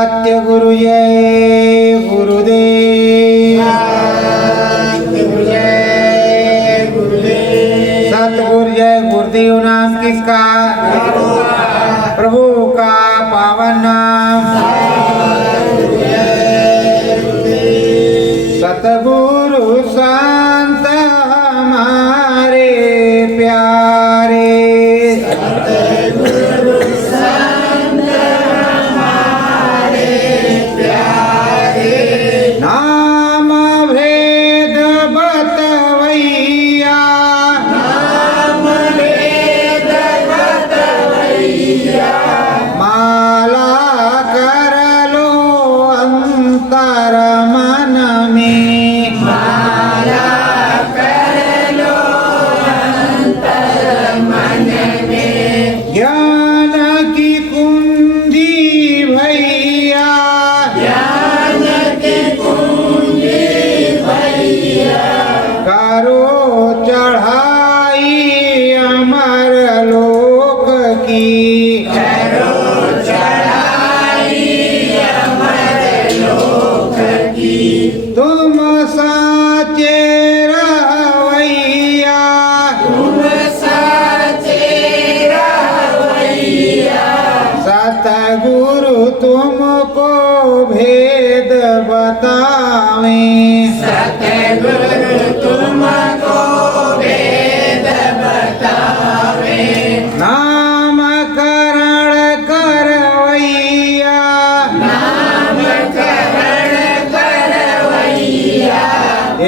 सत्य गुरु जय गुरुदेव। सतगुरु जय गुरुदेव नाम किसका? प्रभु का पावन नाम। सतगुरु संत हमारे प्यारे, नाम भेद बतवैया, माला कर लो अंतर मन में, ज्ञान की कुंजी भैया, करो चढ़ाई अमर लोक की, तुम साचे रहवैया, सतगुरु तुमको भेद बतावें, नामकरण करवैया,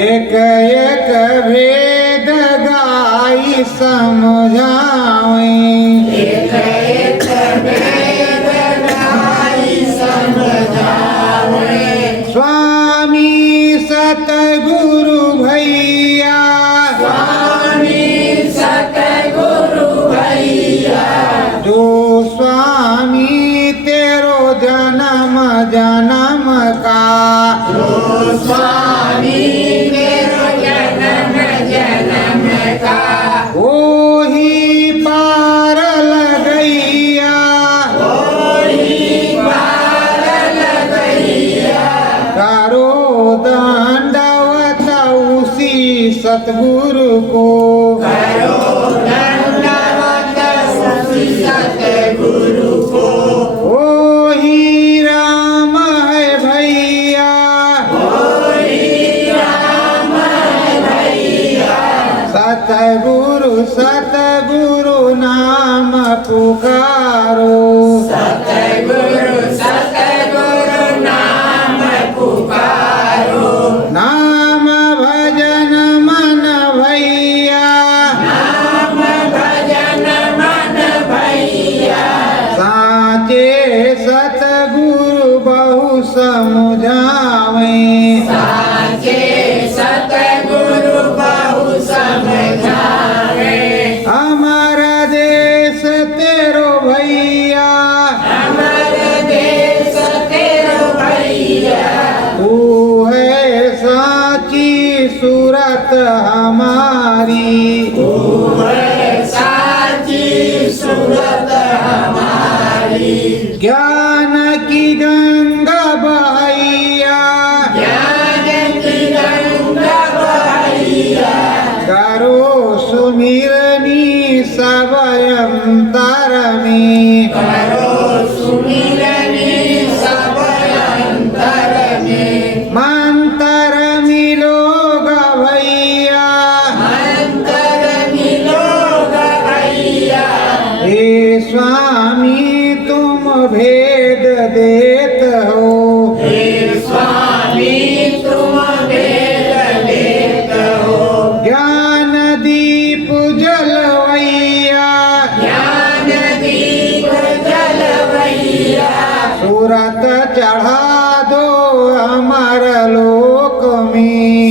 एक एक भेद गाई समझावें, स्वामी सतगुरु भैया, जो स्वामी तेरो जन्म जन्म का, वो ही पार लगैया, करो दंडवत उसी सतगुरु को, ओ ही राम है भैया, सतगुरु सतगुरु नाम पुकारो, नाम भजन मन भैया, साचे सतगुरु बहु समझावें, अमर देश तेरो भैया, तू है साची सूरत हमारी, ज्ञान की गंगा बहैया, करो सुमिरनी सब अंतर में, मंतर मिलोग भैया, हे स्वामी तुम भेद देत हो, ज्ञान दीप जलवैया, सूरत चढ़ा दो अमर लोक में,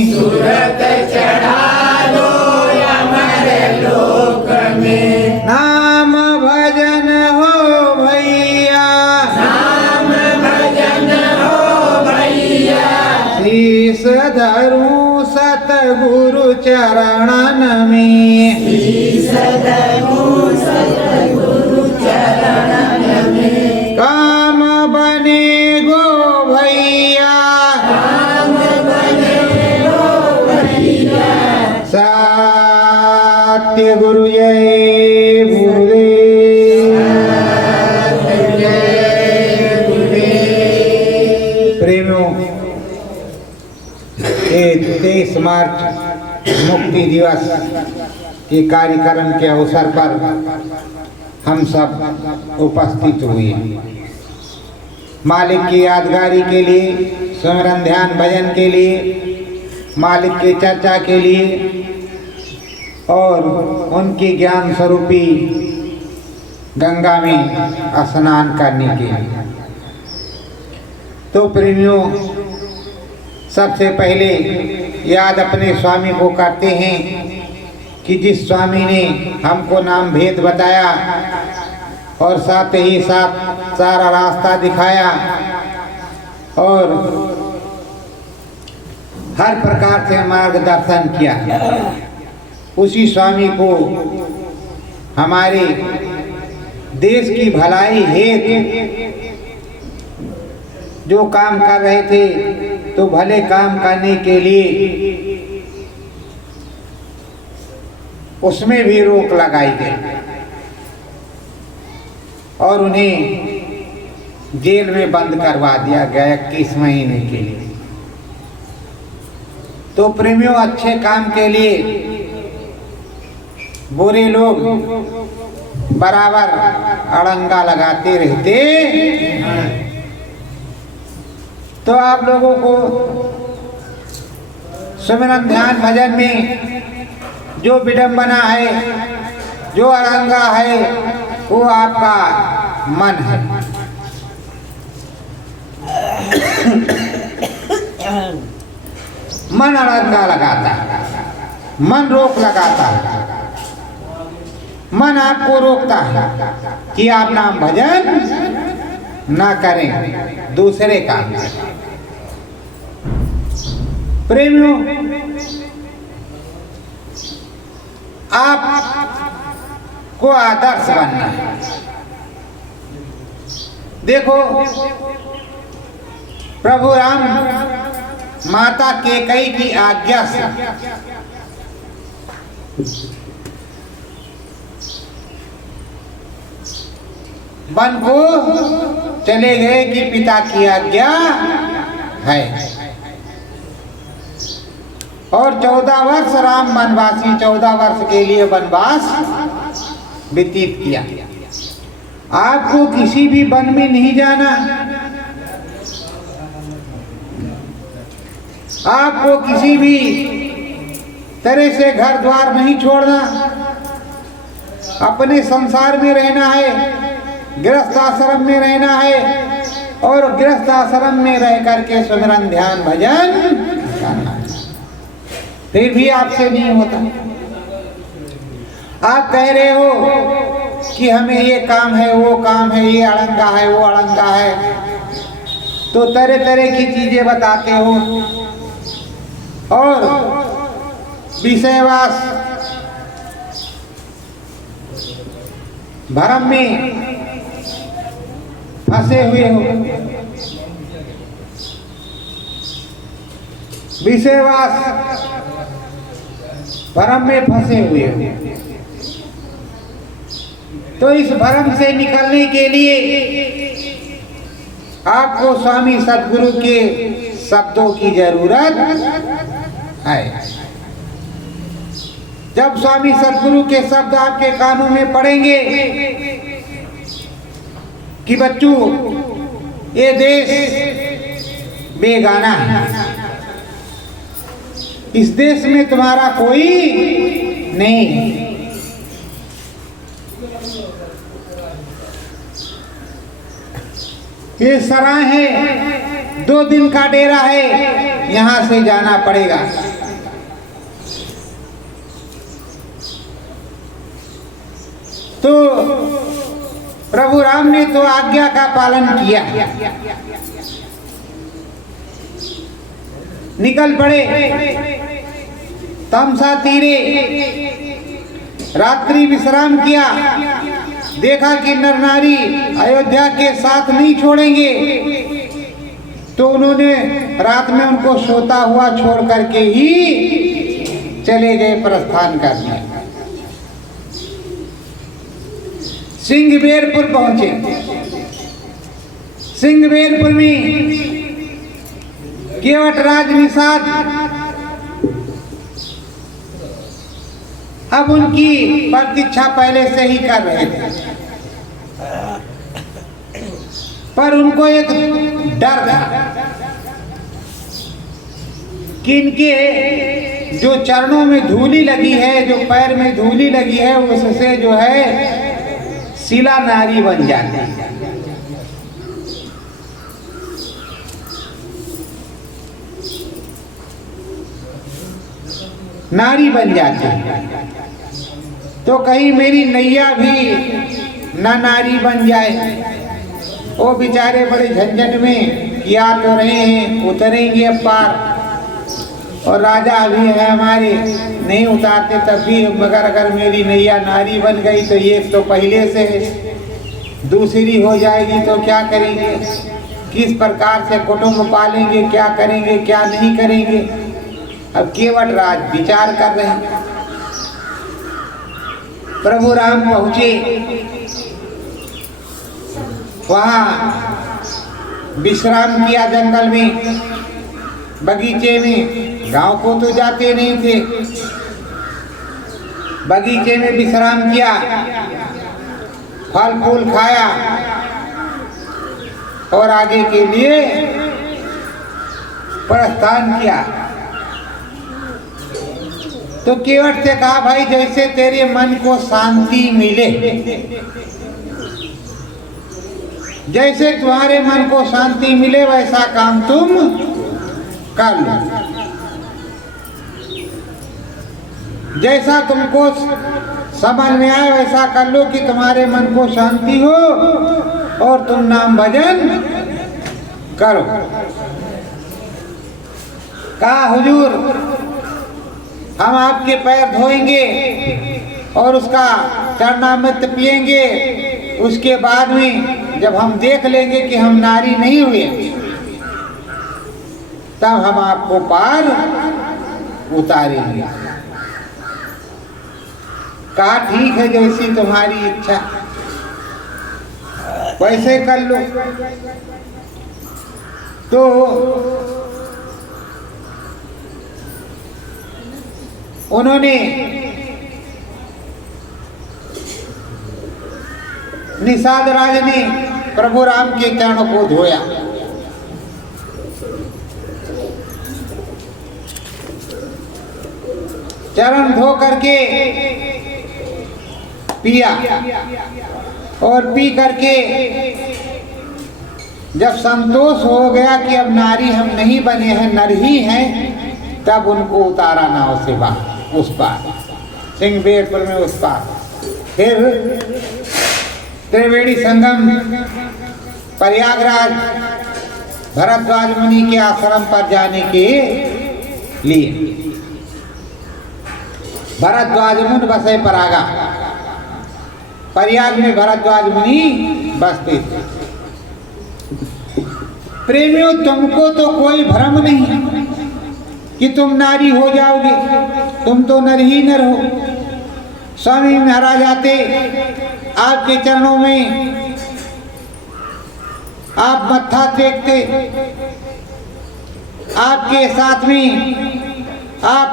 नाम भजन हो भैया, शीश धरूं सतगुरु चरणन में, का स्मृति दिवस के कार्यक्रम के अवसर पर हम सब उपस्थित हुए। मालिक की यादगारी के लिए, सुमिरन ध्यान भजन के लिए, मालिक की चर्चा के लिए और उनकी ज्ञान स्वरूपी गंगा में स्नान करने के लिए। तो प्रेमियों, सबसे पहले याद अपने स्वामी को करते हैं कि जिस स्वामी ने हमको नाम भेद बताया और साथ ही साथ सारा रास्ता दिखाया और हर प्रकार से मार्गदर्शन किया, उसी स्वामी को हमारे देश की भलाई हेतु जो काम कर रहे थे, तो भले काम करने के लिए उसमें भी रोक लगाई गई और उन्हें जेल में बंद करवा दिया गया 21 महीने के लिए। तो प्रेमियों, अच्छे काम के लिए बुरे लोग बराबर अड़ंगा लगाते रहते। तो आप लोगों को सुमिरन ध्यान भजन में जो विडंबना है, जो अड़ंगा है, वो आपका मन है। मन अड़ंगा लगाता है, मन रोक लगाता है, मन आपको रोकता है कि आप नाम भजन ना करें, दूसरे काम करें। प्रेमियों, आप को आदर्श बनना है। देखो, प्रभु राम माता कैकेयी की आज्ञा से वन को चले गए कि पिता की आज्ञा है, और 14 वर्ष राम वनवासी 14 वर्ष के लिए वनवास व्यतीत किया। आपको किसी भी वन में नहीं जाना, आपको किसी भी तरह से घर द्वार नहीं छोड़ना, अपने संसार में रहना है, गृहस्थ आश्रम में रहना है और गृहस्थ आश्रम में रह करके सुमिरन ध्यान भजन करना है। फिर भी आपसे नहीं होता। आप कह रहे हो कि हमें ये काम है, वो काम है, ये अड़ंगा है, वो अड़ंगा है, तो तरह तरह की चीजें बताते हो और विषयवास भ्रम में फंसे हुए हो, विषयवास भ्रम में फंसे हुए हो। तो इस भ्रम से निकलने के लिए आपको स्वामी सद्गुरु के शब्दों की जरूरत है। जब स्वामी सद्गुरु के शब्द आपके कानों में पड़ेंगे कि बच्चों, ये देश बेगाना है, इस देश में तुम्हारा कोई नहीं, ये सराय है, 2 दिन का डेरा है, यहां से जाना पड़ेगा। तो प्रभु राम ने तो आज्ञा का पालन किया, निकल पड़े तमसा तीरे, रात्रि विश्राम किया। देखा कि नर नारी अयोध्या के साथ नहीं छोड़ेंगे, तो उन्होंने रात में उनको सोता हुआ छोड़ करके ही चले गए प्रस्थान करने। सिंहबेरपुर पहुंचे। सिंहबेरपुर में केवट राज निषाद अब उनकी प्रतीक्षा पहले से ही कर रहे थे, पर उनको एक डर था कि इनके जो चरणों में धूली लगी है, जो पैर में धूली लगी है, उससे जो है शिला नारी बन जाती है। नारी बन जाती है। तो कहीं मेरी नैया भी ना नारी बन जाए। वो बेचारे बड़े झंझट में किया तो रहे हैं, उतरेंगे अब पार, और राजा भी है हमारे, नहीं उतारते तब भी, मगर अगर मेरी नैया नारी बन गई तो ये तो पहले से दूसरी हो जाएगी, तो क्या करेंगे, किस प्रकार से कुटुंब पालेंगे, क्या करेंगे क्या नहीं करेंगे। अब केवट राज विचार कर रहे हैं। प्रभु राम पहुंचे, वहां विश्राम किया जंगल में, बगीचे में। गांव को तो जाते नहीं थे, बगीचे में विश्राम किया, फल फूल खाया और आगे के लिए प्रस्थान किया। तो केवट से कहा, भाई जैसे तेरे मन को शांति मिले, जैसे तुम्हारे मन को शांति मिले वैसा काम तुम कर लो, जैसा तुमको समझ में आए वैसा कर लो कि तुम्हारे मन को शांति हो और तुम नाम भजन करो। कहा, हुजूर हम आपके पैर धोएंगे और उसका चरणामृत पिएंगे, उसके बाद में जब हम देख लेंगे कि हम नारी नहीं हुए, तब हम आपको पार उतारेंगे। कहा, ठीक है, जैसी तुम्हारी इच्छा वैसे कर लो। तो उन्होंने निषाद राज ने प्रभु राम के चरणों को धोया, चरण धो करके पिया, और पी करके जब संतोष हो गया कि अब नारी हम नहीं बने हैं, नर ही हैं, तब उनको उतारा नाव से बाहर, उस पार सिंहबेरपुर में, उस पार। फिर त्रिवेणी संगम प्रयागराज भरद्वाज मुनि के आश्रम पर जाने के लिए भरद्वाज मुनि बसे परागा, प्रयाग में भरद्वाज मुनि बसते थे। प्रेमियों, तुमको तो कोई भ्रम नहीं कि तुम नारी हो जाओगे, तुम तो नर ही नर हो। स्वामी महाराज आते आपके चरणों में, आप मत्था टेकते, आपके साथ में आप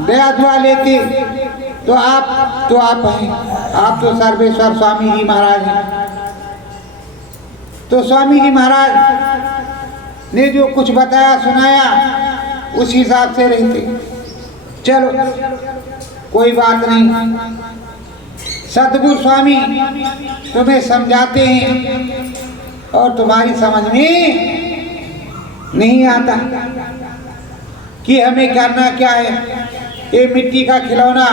दया दुआ लेते, तो आप हैं, आप तो सर्वेश्वर स्वामी जी महाराज हैं। तो स्वामी जी महाराज ने जो कुछ बताया सुनाया उस हिसाब से रहते। चलो कोई बात नहीं, सतगुरु स्वामी तुम्हें समझाते हैं और तुम्हारी समझ में नहीं आता कि हमें करना क्या है। ये मिट्टी का खिलौना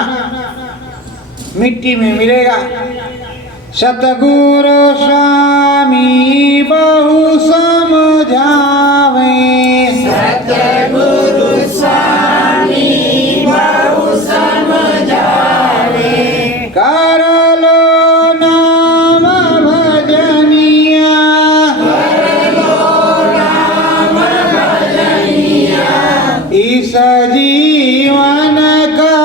मिट्टी में मिलेगा। सतगुरु स्वामी बहु समझावे, सतगुरु स्वामी बहु समझावे, कर लो नाम भजनिया, कर लो नाम भजनिया, इस जीवन का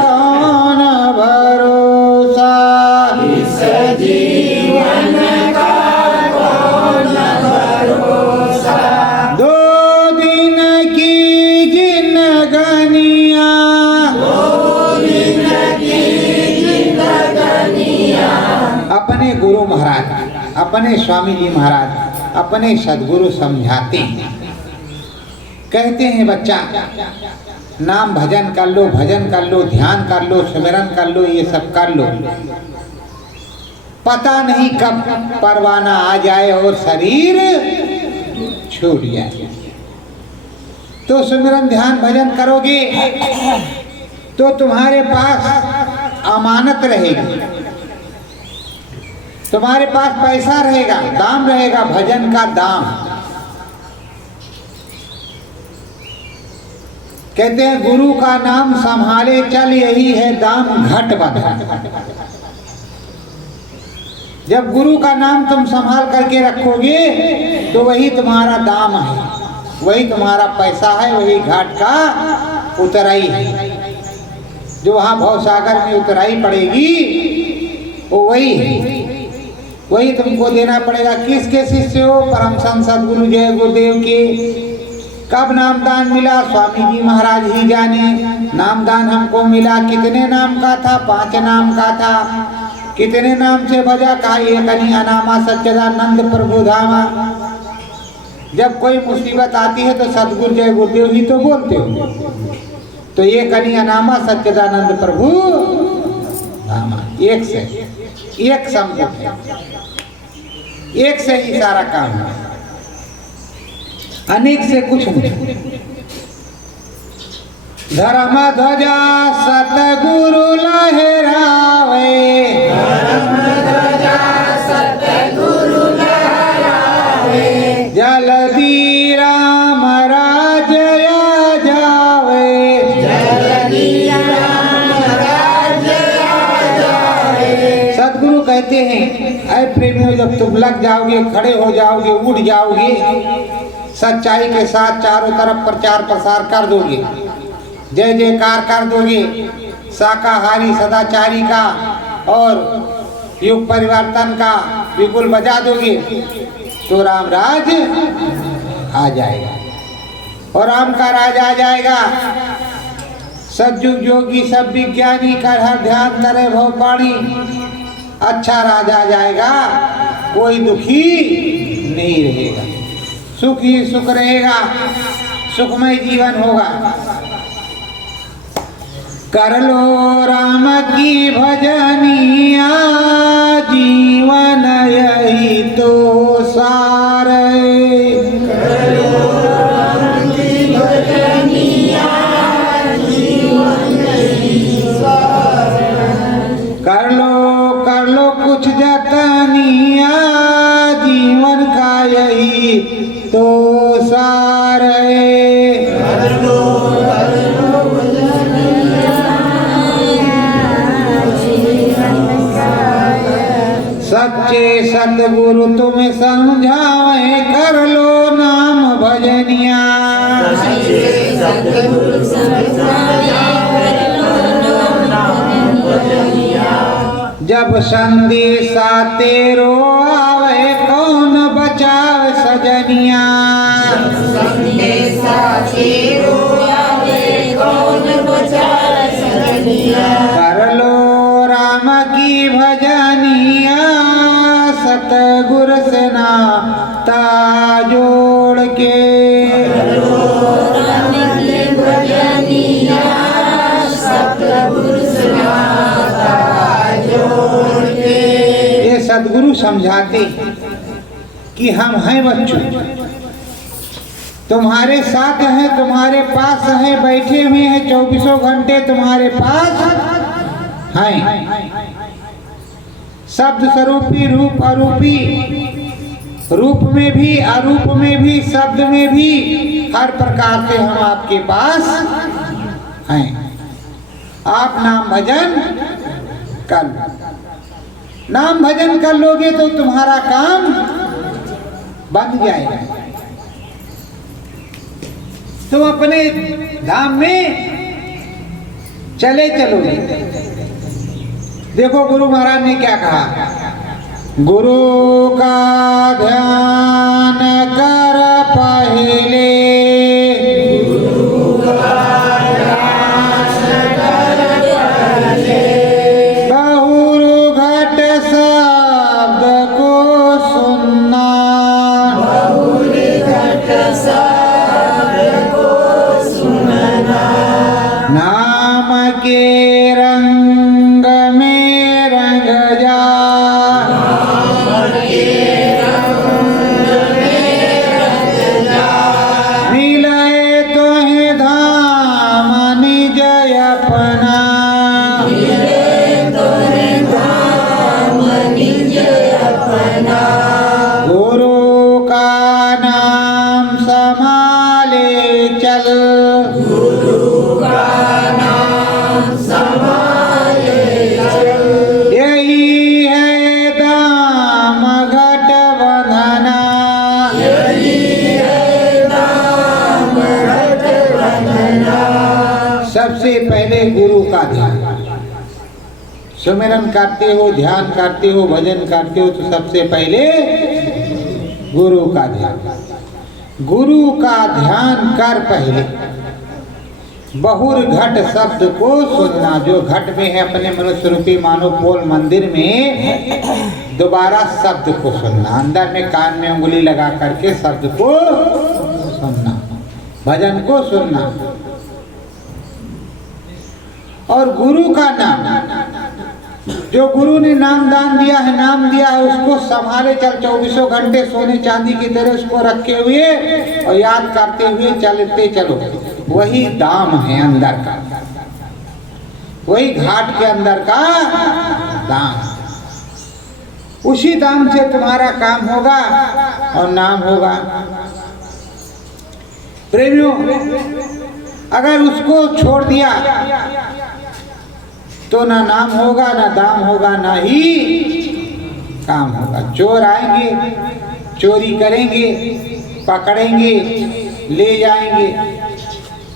कौन भरोसा, इस जीवन का अपने स्वामी जी महाराज अपने सद्गुरु समझाते हैं, कहते हैं बच्चा नाम भजन कर लो, भजन कर लो, ध्यान कर लो, सिमरन कर लो, ये सब कर लो, पता नहीं कब परवाना आ जाए और शरीर छूट जाए। तो सिमरन ध्यान भजन करोगे तो तुम्हारे पास अमानत रहेगी, तुम्हारे पास पैसा रहेगा, दाम रहेगा, भजन का दाम। कहते हैं गुरु का नाम संभाले चल, यही है दाम घट बंधा। जब गुरु का नाम तुम संभाल करके रखोगे तो वही तुम्हारा दाम है, वही तुम्हारा पैसा है, वही घाट का उतराई है। जो वहाँ भवसागर में उतराई पड़ेगी वो वही है, वही तुमको देना पड़ेगा। किसके शिष्य हो? परम संत सद्गुरु जय गुरुदेव के। कब नामदान मिला? स्वामी जी महाराज ही जाने। नामदान हमको मिला कितने नाम का था? 5 नाम का था। कितने नाम से भजा? कहा एक कनी अनामा सच्चिदानंद प्रभु धामा। जब कोई मुसीबत आती है तो सद्गुरु जय गुरुदेव ही तो बोलते हो। तो ये कनी अनामा सच्चिदानंद प्रभु धामा, एक से एक संपुट है, एक से ही सारा काम है, अनेक से कुछ नहीं। धर्म ध्वजा सतगुरु लहरावे, जल्दी राम राज्य आ जावे, सद्गुरु कहते हैं ऐ प्रेमियों, जब तुम लग जाओगे, खड़े हो जाओगे, उठ जाओगे, सच्चाई के साथ चारों तरफ प्रचार प्रसार कर दोगे, जय जयकार कर दोगे, शाकाहारी सदाचारी का और युग परिवर्तन का बिगुल बजा दोगे, तो राम राज आ जाएगा और राम का राज आ जाएगा। सतयुग योगी सब विज्ञानी कर हर ध्यान करे भव पाणी, अच्छा राज आ जाएगा, कोई दुखी नहीं रहेगा, सुख ही सुख रहेगा, सुखमय जीवन होगा। कर लो राम की भजनिया, जीवन यही तो सार है। कर लो राम की भजनिया, जीवन यही सार है। कर लो कुछ जतनिया, जीवन का यही तो सार है। कर लो सच्चे सतगुरु तुम्हें समझावे, कर लो नाम भजनिया। जब संदेशा तेरो आवे, कौन बचावे सजनिया। कर लो राम की भजनिया, सतगुरु से नाता जोड़ के। ये सदगुरु समझाते कि हम हैं बच्चों, तुम्हारे साथ हैं, तुम्हारे पास हैं, बैठे हुए हैं 24 घंटे तुम्हारे पास हैं। शब्द स्वरूपी रूप अरूपी, रूप में भी अरूप में भी, शब्द में भी, हर प्रकार से हम आपके पास हैं। आप नाम भजन कर लो, नाम भजन कर लोगे तो तुम्हारा काम बन जाएगा। तुम अपने धाम में चले चलोगे। देखो गुरु महाराज ने क्या कहा, गुरु का ध्यान कर पहले, बहुरु घट शब्द को सबसे पहले गुरु का ध्यान। सुमिरन करते हो, ध्यान करते हो, भजन करते हो तो सबसे पहले गुरु का ध्यान। गुरु का ध्यान कर पहले बहुर घट शब्द को सुनना। जो घट में है अपने मनुष्य रूपी मानव पोल मंदिर में, दोबारा शब्द को सुनना। अंदर में कान में उंगली लगा करके शब्द को सुनना, भजन को सुनना। और गुरु का नाम, जो गुरु ने नाम दान दिया है, नाम दिया है, उसको संभाले चल। 24 घंटे सोने चांदी की तरह उसको रखे हुए और याद करते हुए चलते चलो। वही दाम है अंदर का, वही घाट के अंदर का दाम। उसी दाम से तुम्हारा काम होगा और नाम होगा। प्रेमियों, अगर उसको छोड़ दिया तो ना नाम होगा, ना दाम होगा, ना ही काम होगा। चोर आएंगे, चोरी करेंगे, पकड़ेंगे, ले जाएंगे,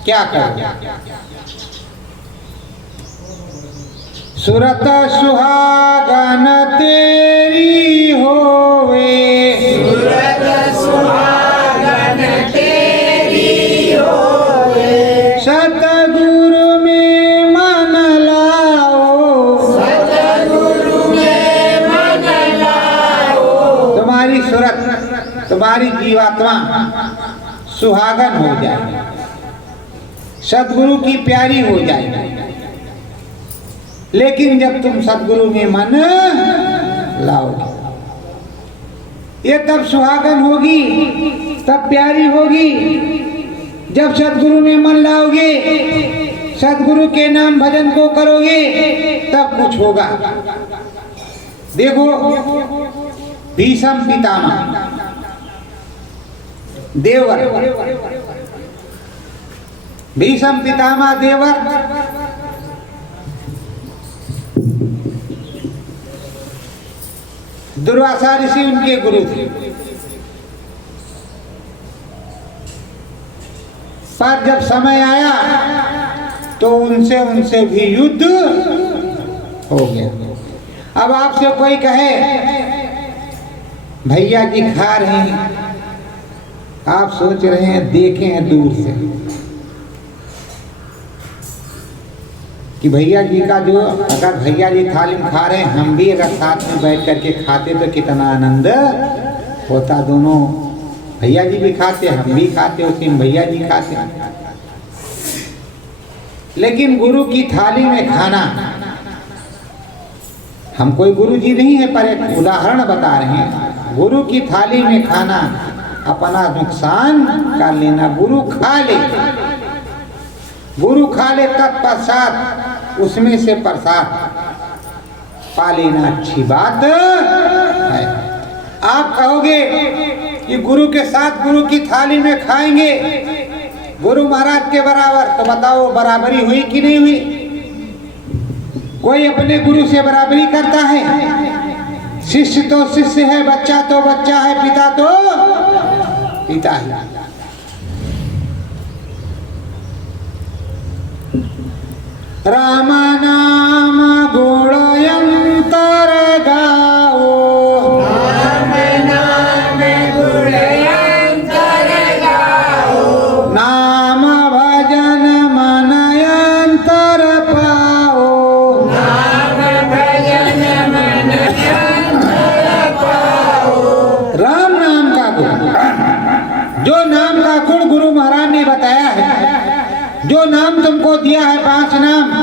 क्या करोगे? सुरत सुहागन तेरी होवे, सुरत सुहागन तेरी होवे, सतगुरु में मन लाओ, सतगुरु में मन लाओ। तुम्हारी सुरत, तुम्हारी जीवात्मा सुहागन हो जाए, सदगुरु की प्यारी हो जाए। लेकिन जब तुम सदगुरु में मन लाओगे, ये तब सुहागन होगी, तब प्यारी होगी। जब सदगुरु में मन लाओगे, सदगुरु के नाम भजन को करोगे, तब कुछ होगा। देखो, भीष्म पितामह देवर, भीष्म पितामह देवर दुर्वासा ऋषि उनके गुरु थे। पर जब समय आया तो उनसे भी युद्ध हो गया। अब आपसे कोई कहे भैया जी खा रहे हैं, आप सोच रहे हैं देखे हैं दूर से कि भैया जी का जो, अगर भैया जी थाली में खा रहे हैं, हम भी अगर साथ में बैठ करके खाते तो कितना आनंद होता। दोनों भैया जी भी खाते, हम भी खाते, उसी में भैया जी खाते। लेकिन गुरु की थाली में खाना, हम कोई गुरु जी नहीं है पर एक उदाहरण बता रहे हैं। गुरु की थाली में खाना अपना नुकसान कर लेना। गुरु खा ले, गुरु खा ले, तत्पश्चात उसमें से प्रसाद पा लेना अच्छी बात है। आप कहोगे कि गुरु के साथ गुरु की थाली में खाएंगे गुरु महाराज के बराबर, तो बताओ बराबरी हुई कि नहीं हुई? कोई अपने गुरु से बराबरी करता है? शिष्य तो शिष्य है, बच्चा तो बच्चा है, पिता तो पिता है। राम नाम गुणयंतर गाओ, राम नाम गुणयंतर गाओ, नाम भजन मनयंतर पाओ, नाम भजन मनयंतर पाओ। राम नाम का गुण, जो नाम का गुण गुरु महाराज ने बताया है, जो नाम तुमको दिया है, 5 नाम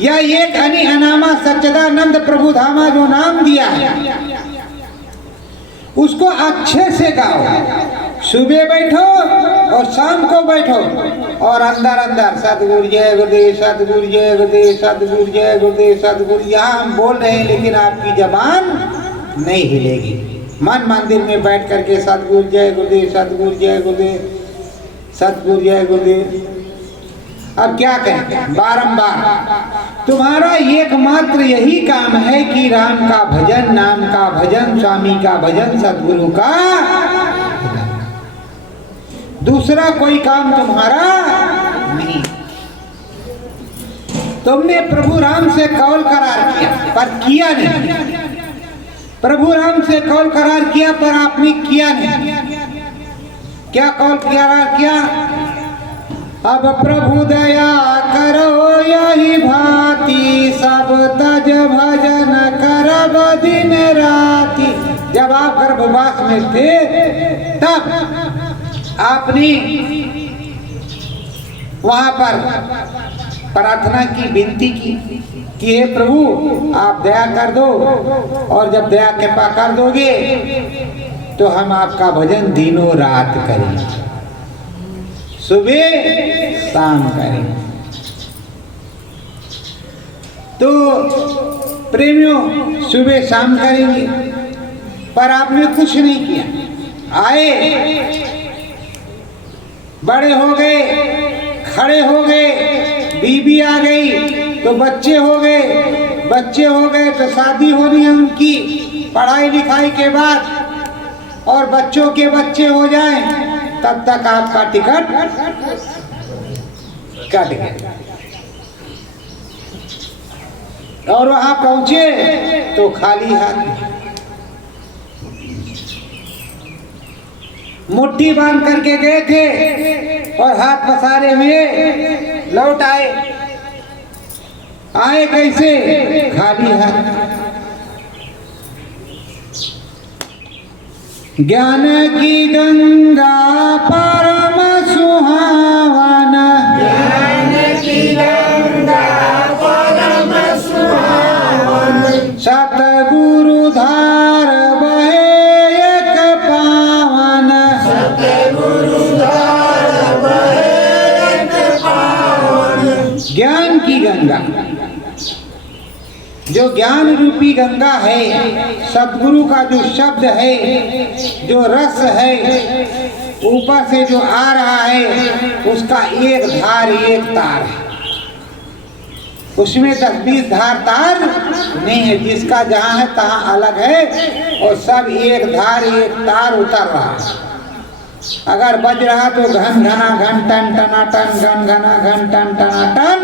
या एक अनि अनामा सच्चिदानंद प्रभु धामा जो नाम दिया है, उसको अच्छे से गाओ। सुबह बैठो और शाम को बैठो और अंदर अंदर सतगुरु जय गुरुदेव, सतगुरु जय गुरुदेव, सतगुरु जय गुरुदेव, सतगुरु। यहाँ हम बोल रहे हैं लेकिन आपकी जबान नहीं हिलेगी। मन मंदिर में बैठ करके सतगुरु जय गुरुदेव, सतगुरु जय गुरुदेव, सतगुरु जय गुरुदेव। अब क्या करें? बारंबार तुम्हारा एकमात्र यही काम है कि राम का भजन, नाम का भजन, स्वामी का भजन, सतगुरु का भजन। दूसरा कोई काम तुम्हारा नहीं। तुमने प्रभु राम से कौल करार किया पर किया नहीं। प्रभु राम से कौल करार किया पर आपने किया नहीं। क्या कौल करार किया? अब प्रभु दया करो यही भांति, सब तज भजन करब दिन राति। जब आप गर्भवास में थे तब आपने वहां पर प्रार्थना की, विनती की कि हे प्रभु आप दया कर दो, और जब दया कृपा कर दोगे तो हम आपका भजन दिनों रात करेंगे, सुबह शाम करेंगे। तो प्रेमियों सुबह शाम करेंगे, पर आपने कुछ नहीं किया। आए, बड़े हो गए, खड़े हो गए, बीबी आ गई तो बच्चे हो गए, बच्चे हो गए तो शादी होनी है उनकी पढ़ाई लिखाई के बाद, और बच्चों के बच्चे हो जाएं तब तक आपका टिकट कट गया। और वहां पहुंचे तो खाली हाथ, मुट्ठी बांध करके गए थे और हाथ पसारे हुए लौट आए। आए कैसे? खाली हाथ। ज्ञान की गंगा परम सुहावन, ज्ञान की गंगा परम सुहावन, सतगुरु धार बहे एक पावन, सतगुरु धार बहे एक पावन। ज्ञान की गंगा, जो ज्ञान रूपी गंगा है, सतगुरु का जो शब्द है, जो रस है, ऊपर से जो आ रहा है, उसका एक धार एक तार है। उसमें 10-20 धार तार नहीं है, जिसका जहाँ है तहाँ अलग है, और सब एक धार एक तार उतर रहा है। अगर बज रहा तो घन घना घन टन टना टन, घन घना घन टन टना टन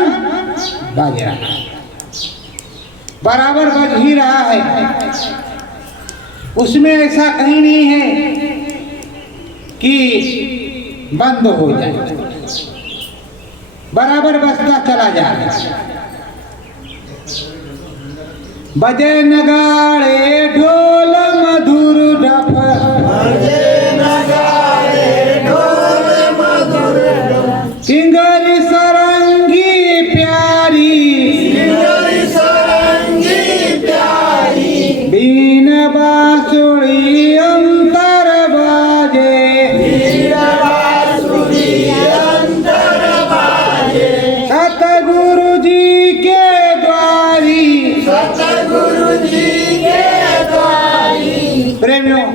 बज रहा है, बराबर बज ही रहा है। उसमें ऐसा कहीं नहीं है कि बंद हो जाए, बराबर बजता चला जा रहा है। बजे नगाड़े ढोल मधुर डफ, बजे नगाड़े ढोल मधुर डफ, किंगरी सरंगी प्यारी, किंगरी सरंगी प्यारी, बीन बांसुरी अंतर बाजे, बीन बांसुरी अंतर बाजे, सतगुरु जी के द्वारी। सतगुरु जी के द्वारी। प्रेमियों,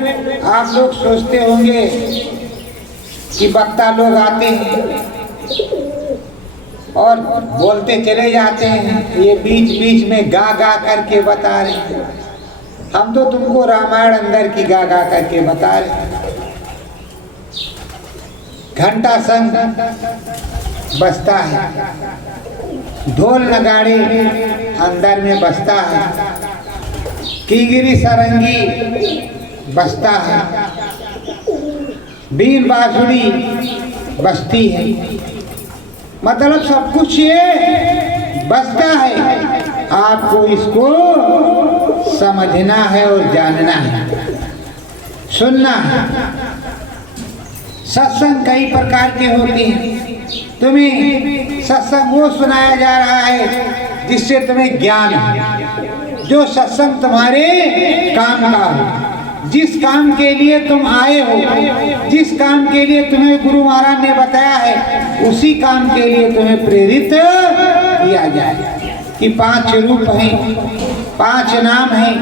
आप लोग सोचते होंगे कि वक्ता लोग आते हैं और बोलते चले जाते हैं, ये बीच बीच में गा गा करके बता रहे हैं। हम तो तुमको रामायण अंदर की गा गा करके बता रहे हैं। घंटा संग बजता है, ढोल नगाड़े अंदर में बजता है, किंगरी सरंगी बजता है, बीन बांसुरी बजती है, मतलब सब कुछ ये बजता है। आपको इसको समझना है और जानना है, सुनना है। सत्संग कई प्रकार के होते हैं। तुम्हें सत्संग वो सुनाया जा रहा है जिससे तुम्हें ज्ञान हो, जो सत्संग तुम्हारे काम का हो, जिस काम के लिए तुम आए हो, जिस काम के लिए तुम्हें गुरु महाराज ने बताया है, उसी काम के लिए तुम्हें प्रेरित किया जाए। कि 5 रूप हैं, 5 नाम हैं,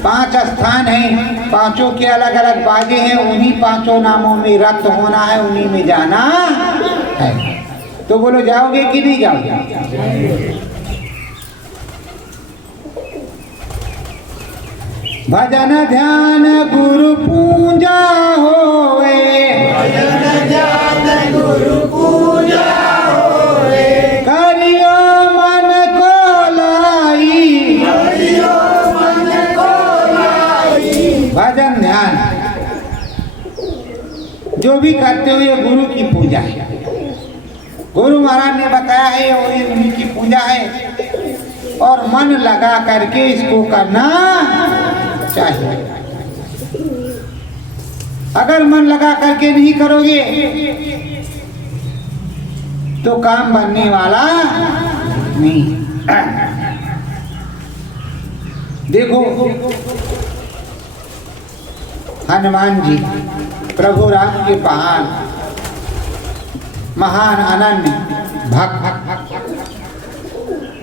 5 स्थान हैं, पांचों के अलग अलग बाजे हैं, उन्हीं 5 नामों में रत होना है, उन्हीं में जाना है। तो बोलो, जाओगे कि नहीं जाओगे? भजन ध्यान गुरु पूजा होवे, भजन ध्यान गुरु पूजा होवे, करियो मन को जो भी करते हो ये गुरु की पूजा है। गुरु महाराज ने बताया है वो ये उन्हीं की पूजा है और मन लगा करके इसको करना चाहिए। अगर मन लगा करके नहीं करोगे तो काम बनने वाला नहीं। देखो हनुमान जी प्रभु राम के महान अनन्य भक्त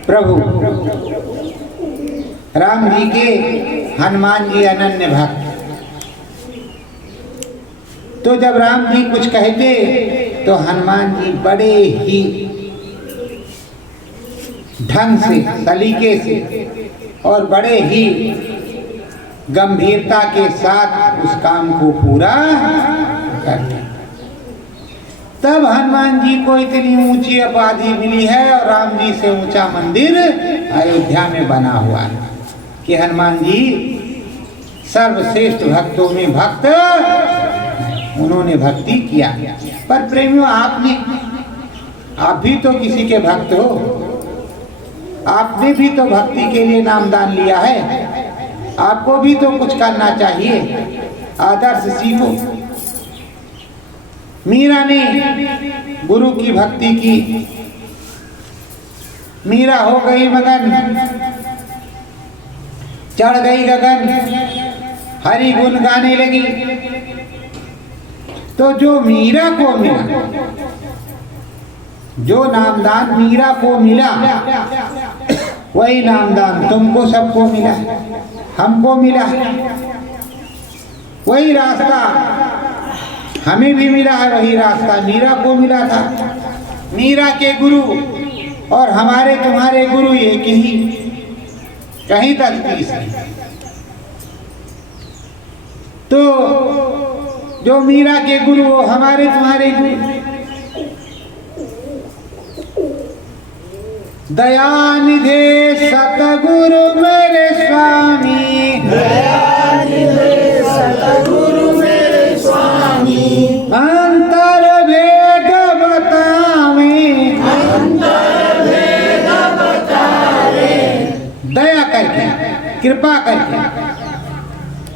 प्रभु राम जी के हनुमान जी अनन्य भक्त। तो जब राम जी कुछ कहते तो हनुमान जी बड़े ही ढंग से सलीके से और बड़े ही गंभीरता के साथ उस काम को पूरा करते। तब हनुमान जी को इतनी ऊंची उपाधि मिली है और राम जी से ऊंचा मंदिर अयोध्या में बना हुआ है कि हनुमान जी सर्वश्रेष्ठ भक्तों में भक्त, उन्होंने भक्ति किया। पर प्रेमियों आप भी तो किसी के भक्त हो, आपने भी तो भक्ति के लिए नामदान लिया है, आपको भी तो कुछ करना चाहिए, आदर्श सीखो। मीरा ने गुरु की भक्ति की, मीरा हो गई मगन, चढ़ गई गगन, हरि गुण गाने लगी। तो जो मीरा को मिला, जो नामदान मीरा को मिला, वही नामदान तुमको सबको मिला, हमको मिला। वही रास्ता हमें भी मिला है, वही रास्ता मीरा को मिला था। मीरा के गुरु और हमारे तुम्हारे गुरु एक ही, कहीं तक तीस है। तो जो मीरा के गुरु वो हमारे तुम्हारे गुरु। दयानिधे सतगुरु मेरे स्वामी, दयानिधे सतगुरु मेरे स्वामी, अंतर भेद बतावे, अंतर भेद बतावे। दया करके, कृपा करके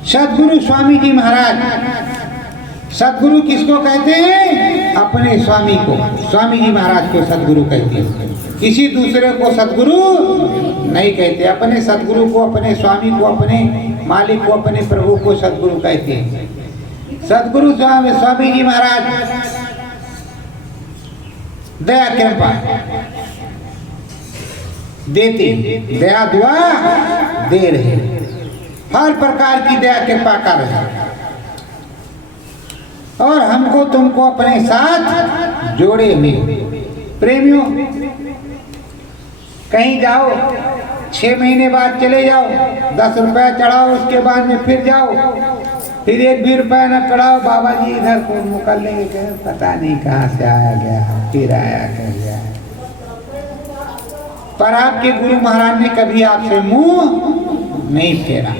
सदगुरु स्वामी जी महाराज, सदगुरु किसको कहते हैं? अपने स्वामी को, स्वामी जी महाराज को सदगुरु कहते हैं। किसी दूसरे को सदगुरु नहीं कहते, अपने सदगुरु को, अपने स्वामी को, अपने मालिक को, अपने प्रभु को सदगुरु कहते हैं। सदगुरु स्वामी जी महाराज दया कृपा देते, दया दुआ दे रहे, हर प्रकार की दया कृपा कर रहे और हमको तुमको अपने साथ जोड़े हुए। प्रेमियों, कहीं जाओ 6 महीने बाद चले जाओ, 10 रुपया चढ़ाओ, उसके बाद में फिर जाओ, फिर 1 भी रुपया न चढ़ाओ, बाबा जी इधर को मुकर लेंगे, पता नहीं कहाँ से आया गया, फिर आया कह गया। पर आपके गुरु महाराज ने कभी आपसे मुंह नहीं फेरा।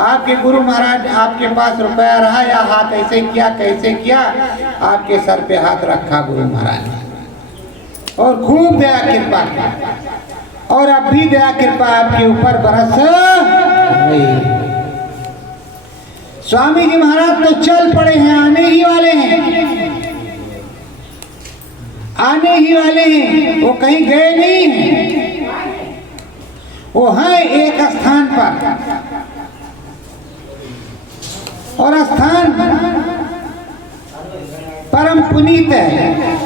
आपके गुरु महाराज आपके पास रुपया रहा या हाथ ऐसे किया, कैसे किया, आपके सर पे हाथ रखा गुरु महाराज ने और खूब दया कृपा की, और अब भी दया कृपा आपके ऊपर बरस रही। स्वामी जी महाराज तो चल पड़े हैं, आने ही वाले हैं, आने ही वाले हैं, वो कहीं गए नहीं हैं, वो हैं एक स्थान पर, और स्थान परम पुनीत है।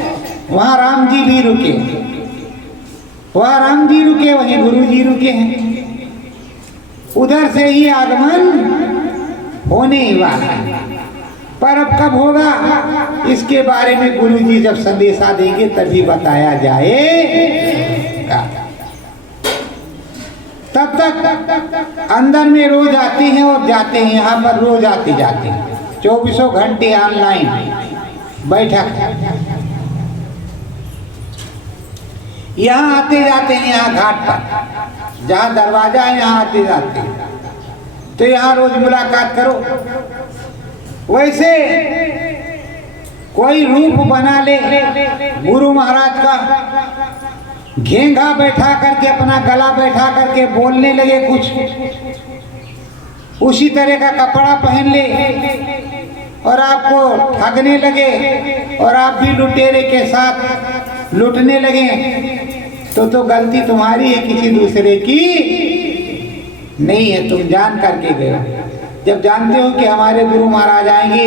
वहां राम जी भी रुके, वहां राम जी रुके, वहीं गुरु जी रुके हैं। उधर से ही आगमन होने ही वाला है, पर अब कब होगा इसके बारे में गुरु जी जब संदेशा देंगे तभी बताया जाएगा। तब तक अंदर में रोज आते हैं और जाते हैं, यहाँ पर रोज आते जाते हैं, 24 घंटे ऑनलाइन बैठक है। यहाँ आते जाते हैं, यहाँ घाट पर जहाँ दरवाजा है यहाँ आते जाते हैं, तो यहाँ रोज मुलाकात करो। वैसे कोई रूप बना ले गुरु महाराज का, घेंघा बैठा करके अपना गला बैठा करके बोलने लगे कुछ, उसी तरह का कपड़ा पहन ले और आपको ठगने लगे और आप भी लुटेरे के साथ लूटने लगे, तो गलती तुम्हारी है, किसी दूसरे की नहीं है। तुम जान करके गए। जब जानते हो कि हमारे गुरु महाराज आएंगे,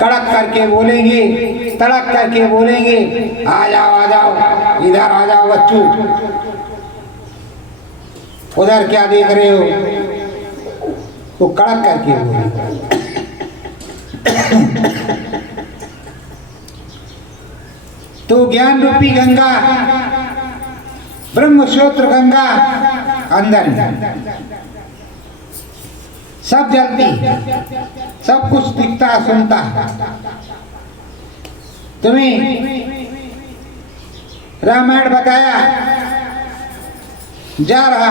कड़क करके बोलेंगे, तड़क करके बोलेंगे, आ जाओ इधर आ जाओ बच्चू, उधर क्या देख रहे हो, वो कड़क करके बोलेंगे। तो ज्ञान रूपी गंगा, ब्रह्मसूत्र गंगा अंदर सब जलती, सब कुछ दिखता सुनता। तुम्हें रामायण बताया जा रहा,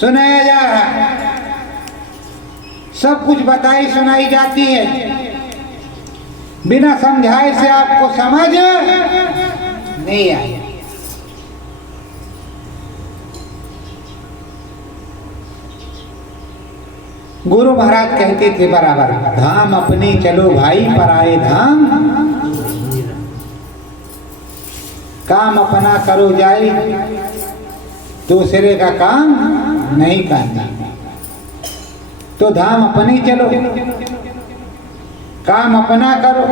सुनाया जा रहा, सब कुछ बताई सुनाई जाती है, बिना समझाए से आपको समझ नहीं आई। गुरु महाराज कहते थे बराबर, धाम अपने चलो भाई पराए धाम, काम अपना करो जाए, दूसरे का काम नहीं करना। तो धाम अपने चलो, काम अपना करो,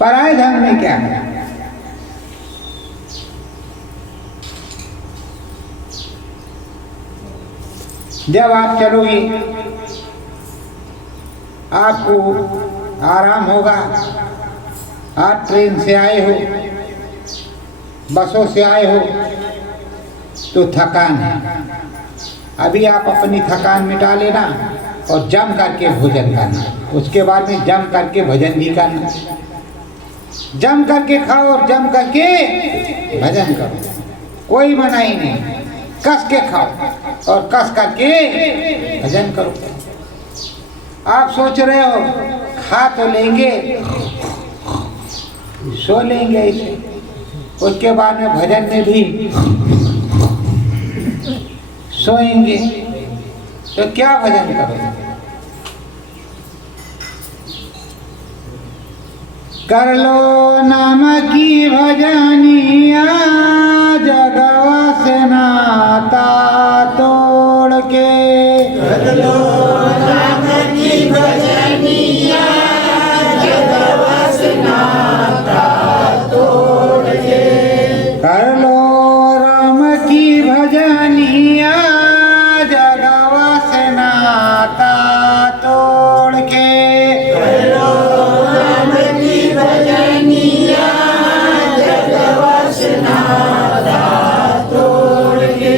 पराए धाम में क्या है। जब आप चलोगे आपको आराम होगा। आप ट्रेन से आए हो, बसों से आए हो तो थकान है। अभी आप अपनी थकान मिटा लेना और जम करके भोजन करना, उसके बाद में जम करके भजन भी करना। जम करके खाओ और जम करके भजन करो, कोई मनाही नहीं। कस के खाओ और कस करके भजन करो। आप सोच रहे हो खा तो लेंगे, सो लेंगे इसे, उसके बाद में भजन में भी सोएंगे, तो क्या भजन करोगे? कर लो नाम की भजनिया, जगवा से नाता तोड़ के। कर लो नाम की भजनिया, जगवा से नाता तोड़ के। कर लो राम की भजनिया, जगवा से नाता तोड़ के। कर लो राम की भजनिया, जगवा से नाता तोड़ के।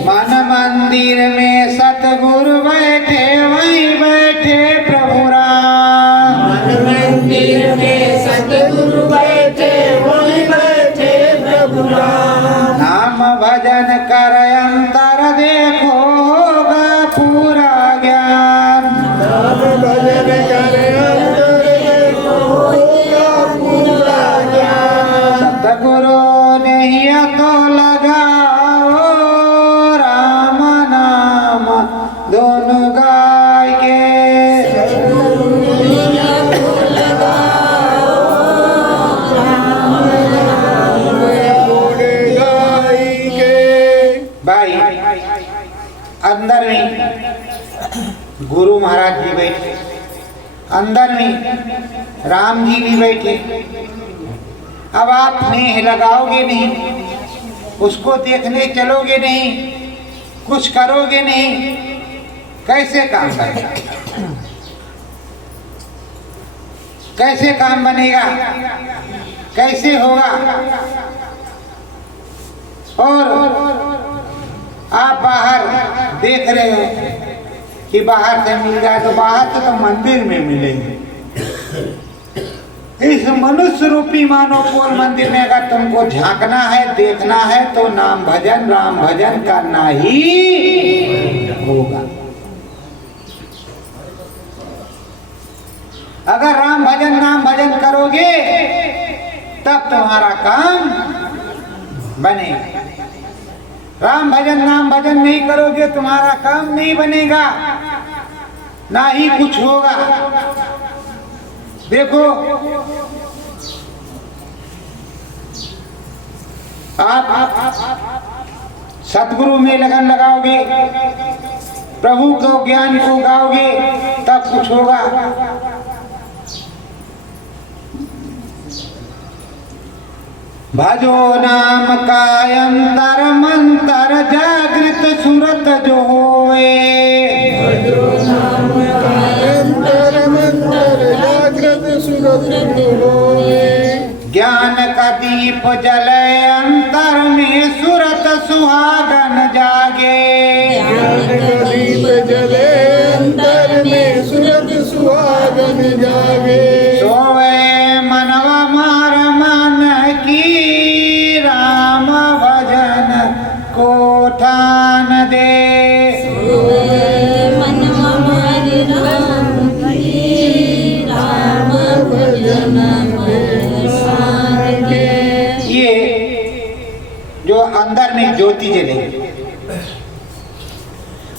मन मंदिर में सतगुरु बैठे, वहीं बैठे प्रभु राम। मन मंदिर में सतगुरु बैठे, वहीं बैठे प्रभु राम। नाम भजन कर अंतर देखो, होगा पूरा ज्ञान। नाम भजन कर अंतर देखो, होगा पूरा ज्ञान। सतगुरु नहीं तो लगाओ, राम नाम दोनों गाय के। भाई अंदर में गुरु महाराज जी बैठे, अंदर में राम जी भी बैठे। अब आप स्नेह लगाओगे नहीं, उसको देखने चलोगे नहीं, कुछ करोगे नहीं, कैसे काम बनेगा? कैसे काम बनेगा? कैसे होगा? और आप बाहर देख रहे हो कि बाहर से मिल जाए, तो बाहर से तो मंदिर में मिलेंगे। इस मनुष्य रूपी मानव पोल मंदिर में अगर तुमको झांकना है, देखना है, तो नाम भजन राम भजन करना ही होगा। अगर राम भजन नाम भजन करोगे तब तुम्हारा काम बनेगा। राम भजन नाम भजन नहीं करोगे तुम्हारा काम नहीं बनेगा, ना ही कुछ होगा। देखो आप सतगुरु में लगन लगाओगे, प्रभु को ज्ञान को गाओगे तब कुछ होगा। भजो नाम का अंतर मंतर जागृत सुरत जो होए, भजो नाम का अंतर मंतर जागृत सुरत जो होए। ज्ञान का दीप जले अंतर में सुरत सुहागन जागे, ज्ञान का दीप जले अंतर में सुरत सुहागन जागे। सोवे मनवा मार मन की राम भजन को ठान दे, मनवा मारे राम की राम भजन ये जो अंदर में ज्योति जलेगी,